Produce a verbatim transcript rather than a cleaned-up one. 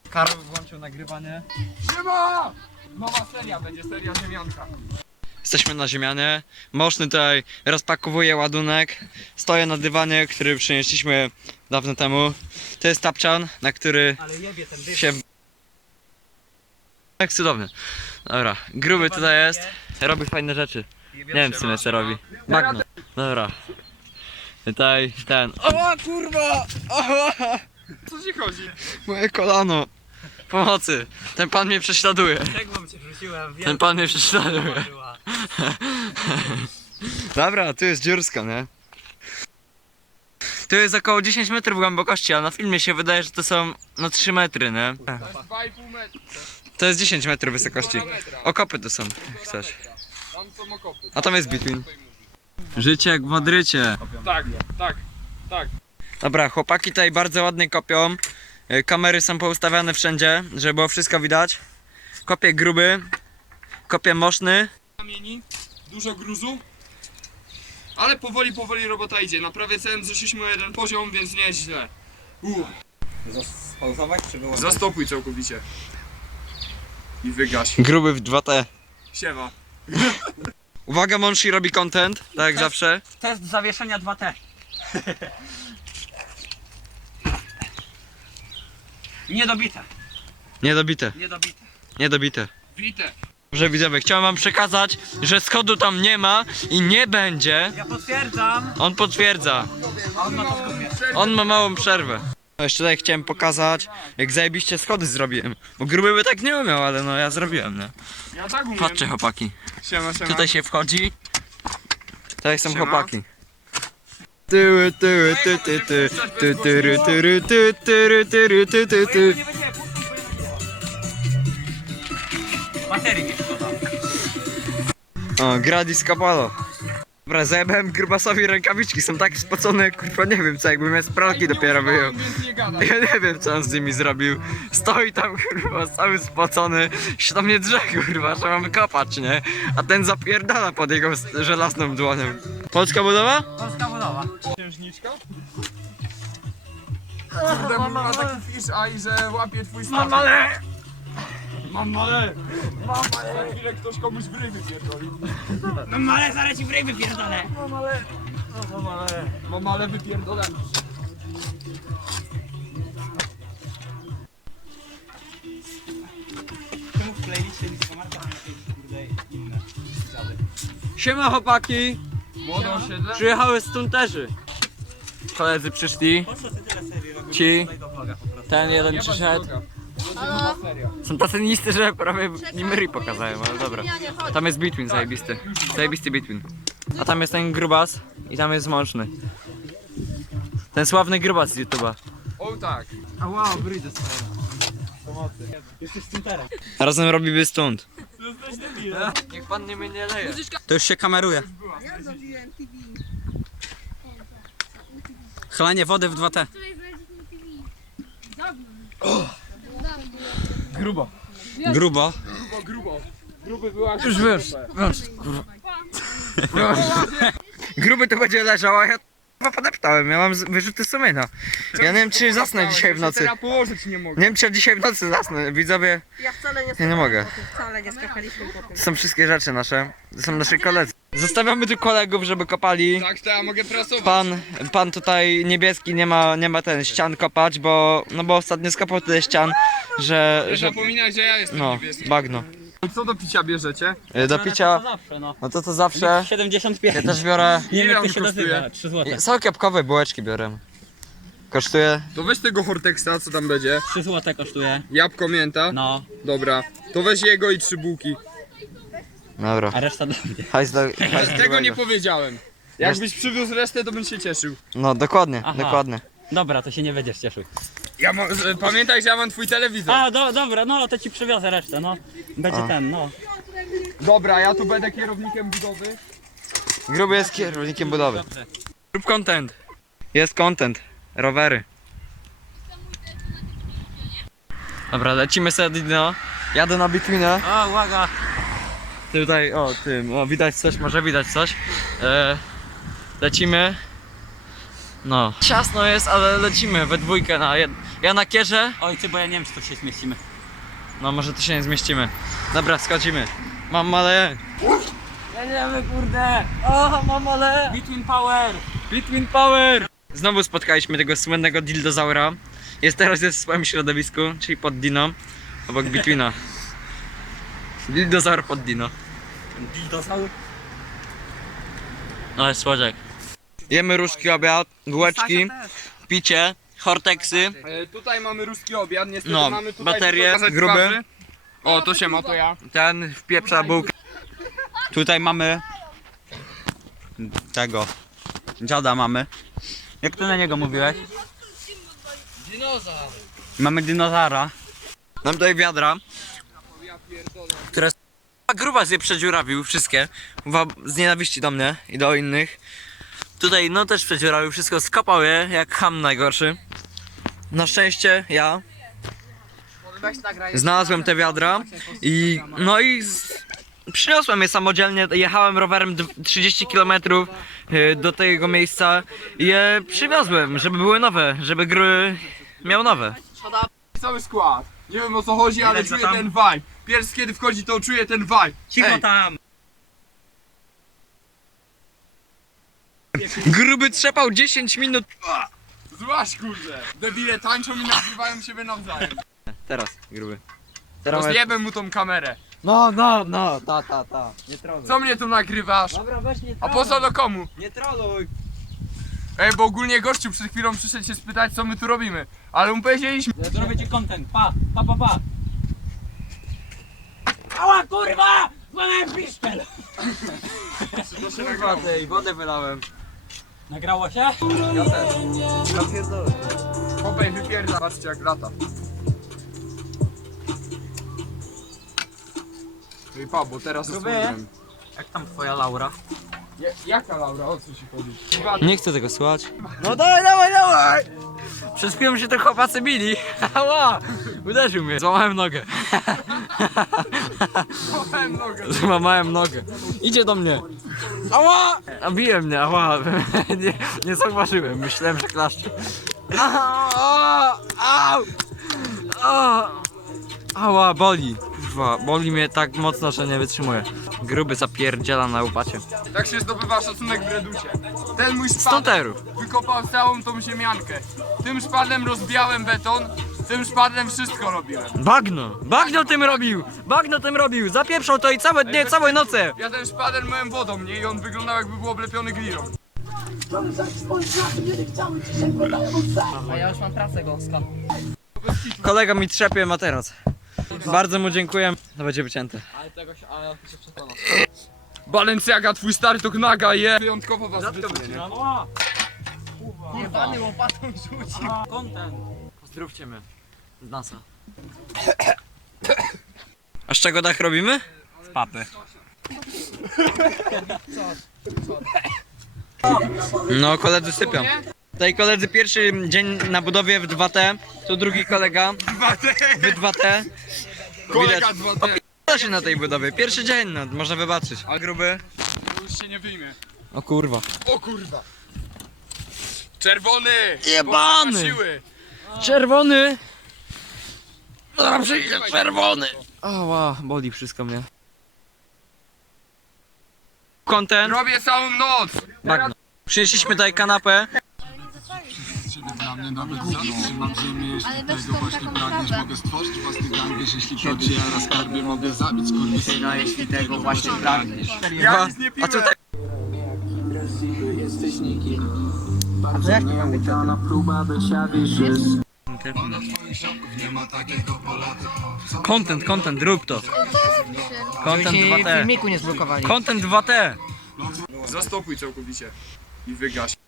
Karol włączył nagrywanie. Siema! Nowa seria, będzie seria ziemianka. Jesteśmy na ziemianie. Moszny tutaj rozpakowuje ładunek. Stoję na dywanie, który przynieśliśmy dawno temu. To jest tapczan, na który się... Tak cudowny. Dobra, gruby tutaj jest. Robi fajne rzeczy. Nie wiem w sumie co robi. Bagno. Dobra. Tutaj ten... O kurwa! O! Co ci chodzi? Moje kolano. Pomocy. Ten pan mnie prześladuje. Jak wam cię wrzuciłem? Ten pan mnie prześladuje. Dobra, tu jest dziurska, nie? Tu jest około dziesięć metrów głębokości, a na filmie się wydaje, że to są no trzy metry, nie? To jest dwa i pół metra. To jest dziesięć metrów wysokości. Okopy tu są, jak chcesz. Tam są okopy. A tam jest between. Życie jak w Madrycie. Tak, tak, tak. Dobra, chłopaki tutaj bardzo ładnie kopią. Kamery są poustawiane wszędzie, żeby było wszystko widać. Kopię gruby. Kopię moszny. Kamieni, dużo gruzu. Ale powoli, powoli robota idzie. Na prawie całym zeszliśmy o jeden poziom, więc nie jest źle. Uh. Spauzować czy wyłączyć? Zastopuj całkowicie. I wygaś. Gruby w dwa T. Siema. Uwaga, Monshi robi content, tak jak zawsze. Test zawieszenia dwa T. Niedobite, Niedobite, niedobite. niedobite. Bite. Dobrze widzowie, chciałem wam przekazać, że schodu tam nie ma i nie będzie. Ja potwierdzam. On potwierdza. A on ma to w dupie. On ma małą przerwę. No jeszcze tutaj chciałem pokazać, jak zajebiście schody zrobiłem. Bo gruby by tak nie umiał, ale no ja zrobiłem, nie? Ja tak umiem. Patrzcie chłopaki, Siema, siema. tutaj się wchodzi. Tutaj są Siema. chłopaki. Tyły, tyły, ty, ty, ty, ty, tyry, tyry, ty, tyry, tyry, ty, ty, ty. Baterii mi szkoda. O, gra Disco Polo. Dobra, zajebałem grubasowi rękawiczki, są tak spocone, kurwa nie wiem co, jakbym je z pralki dopiero wyjął. Więc nie gadaj. Ja nie wiem co on z nimi zrobił. Stoi tam kurwa cały spocony, się tam nie drze kurwa, że mamy kopać, nie? A ten zapierdala pod jego s- żelazną dłonią. Polska budowa? Polska budowa. Księżniczka? Kurde, ma taki fish eye, że łapie twój statek. Mam ale! Mam ale! Mam ale! Za chwilę ktoś komuś w ryby pierdoli. Mam ale, zaraz ci w ryj wypierdolę. Mam ale! Mam ale! Mam ale wypierdolę. Czemu w playliście Disco Marka są jakieś kurde inne dziady? Siema chłopaki, Młodo osiedle? przyjechały stunterzy. Koledzy przyszli, Po co ty tyle serii robisz? Ci. Tutaj do vloga po prostu. ten jeden Nie przyszedł. Halo? Seria. Są tacy niscy, że prawie im ryj pokazałem, ale dobra. Tam jest Between zajebisty. Zajebisty Between. A tam jest ten grubas i tam jest mączny. Ten sławny grubas z YouTube'a. O tak. A wow, bryj dostaję. Jesteś stunterem. Razem robimy stąd. Niech pan nie mnie nie leje. To już się kameruje. Ja zrobiłem T V. Chlanie wody w dwa T. Tutaj znaleźliśmy T V. Dobrze. Grubo. Grubo. Grubo, grubo. Gruby była... Już wiesz, wiesz, kurwa. Gruby to będzie leżał, a ja chyba podeptałem, ja mam z- wyrzuty sumienia. Ja nie wiem czy zasnę dzisiaj w nocy. Teraz położyć nie mogę. Nie wiem czy ja dzisiaj w nocy zasnę, widzowie. Ja wcale nie Ja nie mogę. Wcale nie skakaliśmy po tym. To są wszystkie rzeczy nasze. To są nasi koledzy. Zostawiamy tu kolegów, żeby kopali. Tak, to ja mogę prasować. Pan, pan tutaj niebieski nie ma, nie ma ten ścian kopać, bo, no bo ostatnio skopał tyle ścian, że, Nie że zapominaj, że ja jestem no, niebieski. bagno. I co do picia bierzecie? Y, Do picia, To zawsze no. no to to zawsze, siedemdziesiąt ja pięć. też biorę, Nie wiem Ile jak on to się kosztuje? nazywa. trzy złote. sok jabłkowy, bułeczki biorę. Kosztuje, To weź tego Hortexa, co tam będzie. trzy złote kosztuje. Jabłko, mięta. No, Dobra. To weź jego i trzy bułki. dobra, a reszta dla mnie. hajs do, hajs Tego nie grubego. powiedziałem. Jakbyś przywiózł resztę, to bym się cieszył. No dokładnie, Aha. dokładnie. Dobra, to się nie będziesz cieszył. Ja ma, że- pamiętaj, że ja mam twój telewizor. A, do, dobra, no to ci przywiozę resztę, no. Będzie A. ten, no. Dobra, ja tu będę kierownikiem budowy. Gruby jest kierownikiem budowy. Rób content. Jest content. Rowery. Dobra, lecimy sobie no. Jadę na Betweena. O, uwaga. Tutaj, o tym, o widać coś, może widać coś. E, lecimy. No. Ciasno jest, ale lecimy we dwójkę na jed... Ja na kierze. Oj, ty, bo ja nie wiem, czy to się zmieścimy. No może to się nie zmieścimy. Dobra, schodzimy. Mam ale. Jedziemy, kurde! O, mam ale! Between Power! Between Power! Znowu spotkaliśmy tego słynnego dildozaura. Jest teraz jest w swoim środowisku, czyli pod Dino. Obok Betweena. Dildozaur pod Dino. Dildosaur? No jest słodziak. Jemy różki obiad, bułeczki, picie, horteksy. E, tutaj mamy ruski obiad, niestety No, mamy tutaj baterie pokazać grube. twarzy. O, to się ma, to ja. Ten wpieprza bułkę. Tutaj mamy... tego... dziada mamy. Jak ty na niego mówiłeś? Dinozaur. Mamy dinozaura. Mam tutaj wiadra, które a grubas je przedziurawił wszystkie. Wa- Z nienawiści do mnie i do innych. Tutaj no też przedziurawił wszystko, skopał je jak ham najgorszy. Na szczęście ja znalazłem te wiadra i no i z... przyniosłem je samodzielnie, jechałem rowerem d- trzydzieści kilometrów y, do tego miejsca i je przywiozłem, żeby były nowe, żeby gry miał nowe. Cały skład. Nie wiem o co chodzi, ale Widać, że czuję tam- ten vibe. Pierwszy kiedy wchodzi, to czuję ten vibe. Cicho Ej, tam! Gruby trzepał dziesięć minut. złaś kurde. Debile tańczą i nagrywają siebie nawzajem. Teraz, gruby. Teraz Rozjebę mu tą kamerę. no, no, no, ta, ta, ta. Nie troluj. Co mnie tu nagrywasz? Dobra, weź nie A po co do komu? Nie troluj. Ej, bo ogólnie gościu przed chwilą przyszedł się spytać, co my tu robimy. Ale mu powiedzieliśmy. Zrobię ci content, pa, pa, pa, pa! Ała, kurwa! Złamałem piszczel! Kurwa tej, wodę wylałem. Nagrało się? Ja też. Ja pierdolę. Chłopej wypierda. Patrzcie jak lata. No i pa, bo teraz jest Gruby? problem. Jak tam twoja Laura? Ja, jaka Laura? O co ci chodzi? Chyba... Nie chcę tego słuchać. No dawaj, dawaj, dawaj! Przed chwilą się te chłopacy bili. Ała! Uderzył mnie. Złamałem nogę. Złamałem nogę. Złamałem nogę. Idzie do mnie. Ała! A bije mnie, ała. Nie, nie zauważyłem. Myślałem, że klaszcze. Au! Au! Au! Ała, boli. Kurwa, boli mnie tak mocno, że nie wytrzymuję. Gruby zapierdziela na łopacie. Tak się zdobywa szacunek w Reducie. Ten mój szpadel Stonterów. wykopał całą tą ziemiankę. Tym szpadlem rozbijałem beton, tym szpadlem wszystko robiłem. Bagno! Bagno tym robił! Bagno tym robił! Zapieprzał to i całe dnie, całe noce! Ja ten szpadel myłem wodą, nie? I on wyglądał jakby był oblepiony glirą. A ja już mam pracę gąską. Kolega mi trzepie materac. Bardzo mu dziękuję. To będzie wycięte. Balenciaga, twój stary to knaga, je! Wyjątkowo was wytnie, nie? Ała! Jebany łopatą rzuci. Content! Pozdrówcie mnie. Z NASA. A z czego dach robimy? Z papy. No, koledzy sypią. Tutaj koledzy pierwszy dzień na budowie w dwa T, tu drugi kolega w dwa T. Kolega dwa D. Co się na tej budowie? Pierwszy dzień, no, można wybaczyć. A gruby? Już się nie wyjmie. O kurwa. O kurwa! Czerwony! Jebany! Bo ma siły. Czerwony! Zaraz przyjdzie czerwony! Ała, boli wszystko mnie. Content. Robię całą noc! Bagno. Przynieśliśmy tutaj kanapę. Ale weź tą taką kawę. Mogę stworzyć własny gang, wiesz, jeśli to cię na skarbie mogę zabić, skurwysyna, jeśli tego właśnie pragniesz. Ja nic nie piłem! A co tak? Jesteś nikim. Bardzo nieudziana próba bycia wiesz. Nie ma takiego Polacy. Content, content, rób to. Content dwa T. filmiku nie zblokowali. Content dwa T. Zastopuj całkowicie. I wygaś.